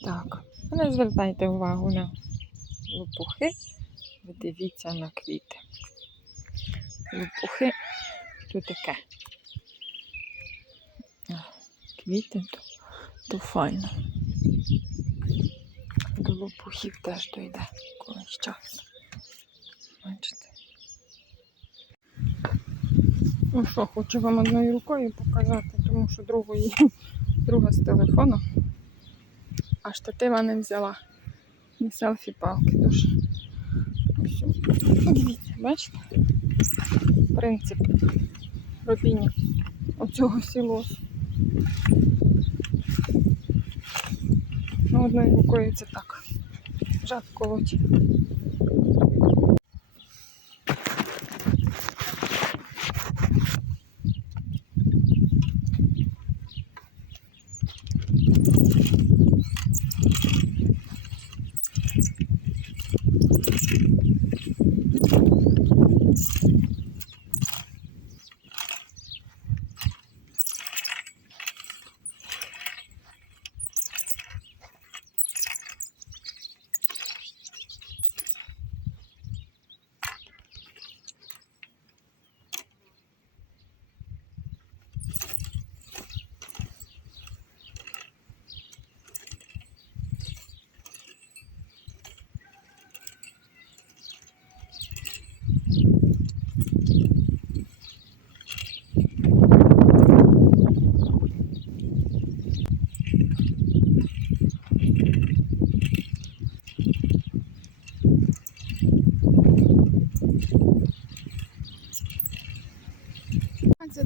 Так, не звертайте увагу на лопухи, ви дивіться на квіти. Лопухи то таке. Квіти то, то файно. До лопухів теж дойде колись час. Бачите? Ну що, хочу вам одною рукою показати, тому що другої, друга з телефону, а штатива не взяла. Ні селфі палки. дуже. дивіться, бачите? Принцип робіння оцього сілосу. Ну, одною рукою це так. Жад колоть.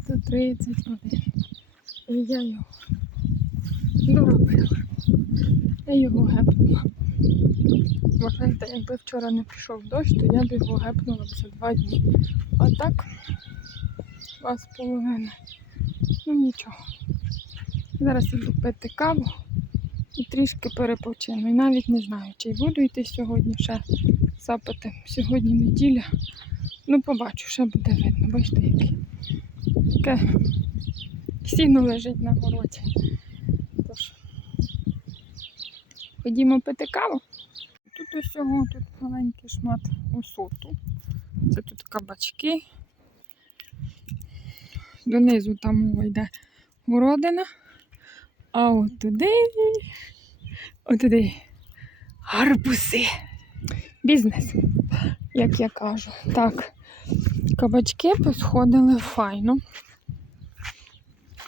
Це 31. І я його доробила. Я його гепнула. Вважайте, якби вчора не пішов дощ, то я б його гепнула б за два дні. А так, два з половиною. Ну нічого. Зараз іду пити каву і трішки перепочину. І навіть не знаю, чи буду йти сьогодні ще сапати. Сьогодні неділя. Ну, побачу, ще буде видно. Бачите, який. Таке сіно лежить на городі. Тож, ходімо пити каву. Тут усього тут маленький шмат усоту. Це тут кабачки. Донизу там йде городина. А от туди, гарбузи. Бізнес, як я кажу. Так, кабачки посходили файно.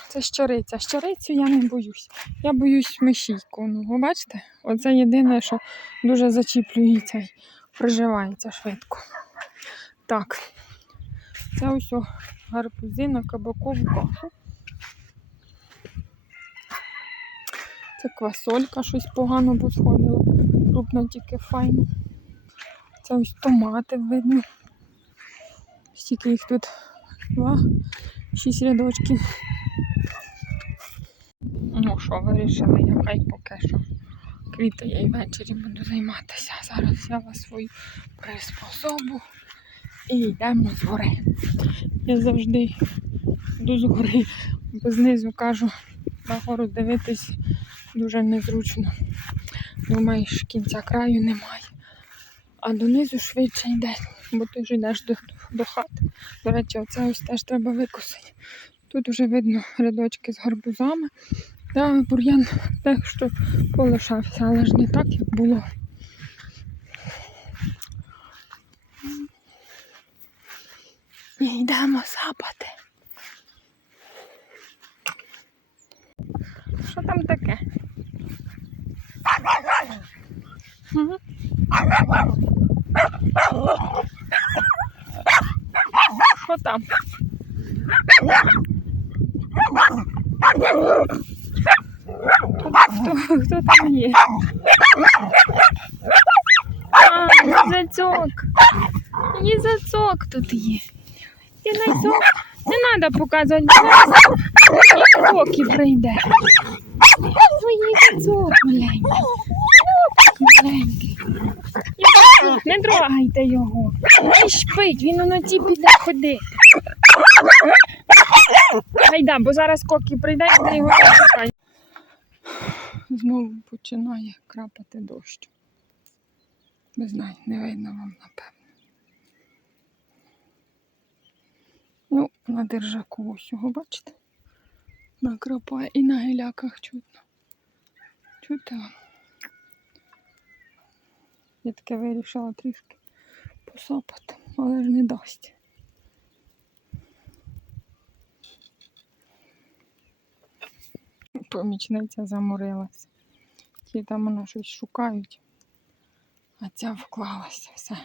Це щориця. Щорицю я не боюсь. Я боюсь мишійку. Ну, бачите? Оце єдине, що дуже зачіплюється і приживається швидко. Так, це ось о гарбузи на кабакову кашу. Це квасолька, щось погано посходило. Крупно тільки файно. Це ось томати видно. Стільки їх тут два, шість рядочків. Ну що, вирішили, я хай поки що квіти я й ввечері буду займатися. Зараз взяла свою приспособу і йдемо з гори. Я завжди йду з гори, бо знизу кажу, на гору дивитись дуже незручно. Думаєш, кінця краю немає. А донизу швидше йде, бо ти ж йдеш до, до хати. До речі, оце ось теж треба викосити. Тут вже видно рядочки з гарбузами. Та бур'ян так, що полишався, але ж не так, як було. І йдемо сапати. Що там таке? Мгм. Що там? Хто, хто там є? А, їзацьок. Їзацьок тут є. Їзацьок. Не треба показувати, зараз поки прийде. Ой, їзацьок маленький. Маленький. Не трогайте його. Він шпить, він уночі піде ходити. Гайда, бо зараз кокі прийде і його шукати. знову починає крапати дощ. Не знаю, не видно вам, напевно. Ну, на держаку ось його, бачите? Накрапає і на геляках чутно. Чути вам? Я таке вирішила трішки посапати, але ж не дасть. Помічниця заморилася. Ті там вона щось шукають, а ця вклалася все.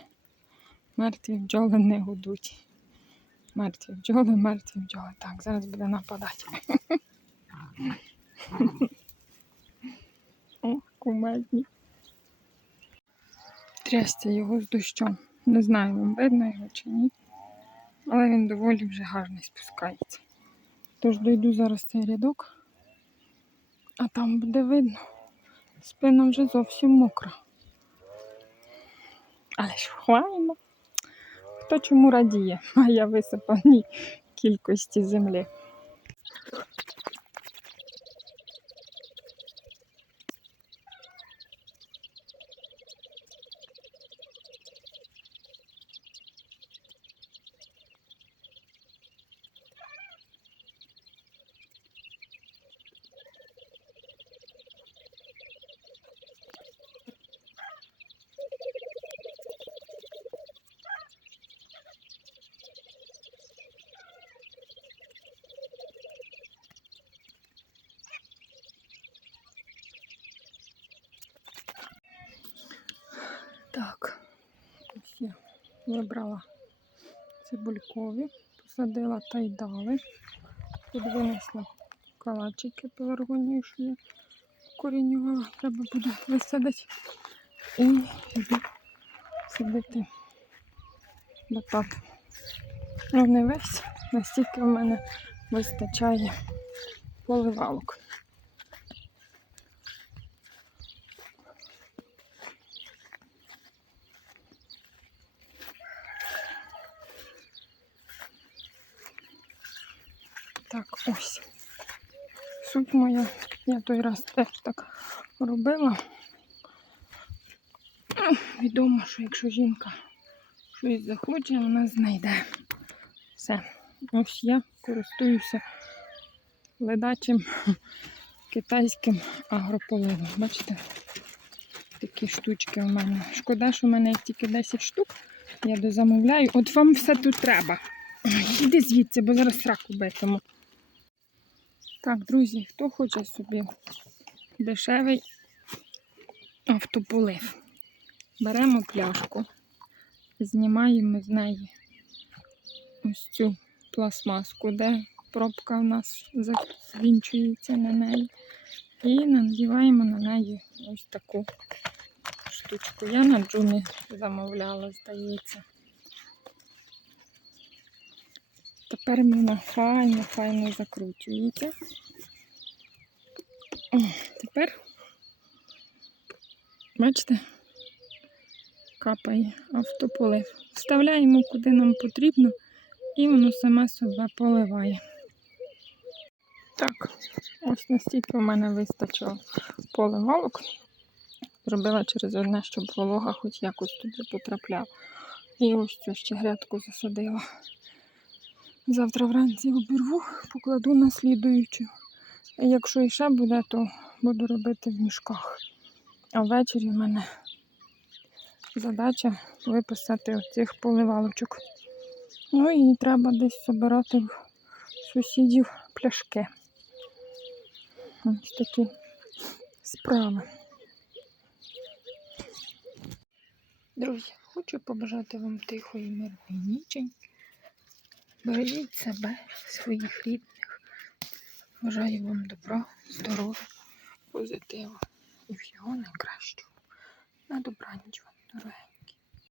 Мертві бджоли не гудуть. Мертві бджоли, мертві бджоли. Так, зараз буде нападати. О, кумедні. Трясся його з дощом. Не знаю, вам видно його чи ні. Але він доволі вже гарний спускається. Тож дойду зараз цей рядок, а там буде видно. Спина вже зовсім мокра. Але ж файно. Хто чому радіє, а я висипаній кількості землі. Так, ось я вибрала цибулькові, посадила тайдали, тут винесла калачики пеларгонії, що корінювала, треба буде висадити. І садити батат. Ну, не весь, настільки в мене вистачає поливалок. Так, ось. Суть моя, я той раз теж так робила. Відомо, що якщо жінка щось захоче, вона знайде. Все. Ось я користуюся ледачим китайським агрополивом. Бачите? Такі штучки у мене. Шкода, що в мене їх тільки 10 штук. Я дозамовляю. От вам все тут треба. Іди звідси, бо зараз раку битиму. Так, друзі, хто хоче собі дешевий автополив. Беремо пляшку, знімаємо з неї ось цю пластмаску, де пробка в нас закінчується на неї. І надіваємо на неї ось таку штучку. Я на джумі замовляла, здається. Тепер вона файно, файно закручується. О, тепер, бачите, капає автополив. Вставляємо куди нам потрібно, і воно саме себе поливає. Так, ось настільки в мене вистачило поливалок. Зробила через одне, щоб волога хоч якось туди потрапляла. І ось цю ще грядку засадила. Завтра вранці обірву, покладу на слідуючу. Якщо іще буде, то буду робити в мішках. А ввечері в мене задача виписати оцих поливалочок. Ну і треба десь збирати в сусідів пляшки. Ось такі справи. Друзі, хочу побажати вам тихої мирної ніченьки. Бережіть себе, своїх рідних. Бажаю вам добра, здоров'я, позитиву і всього найкращого. На добраніч.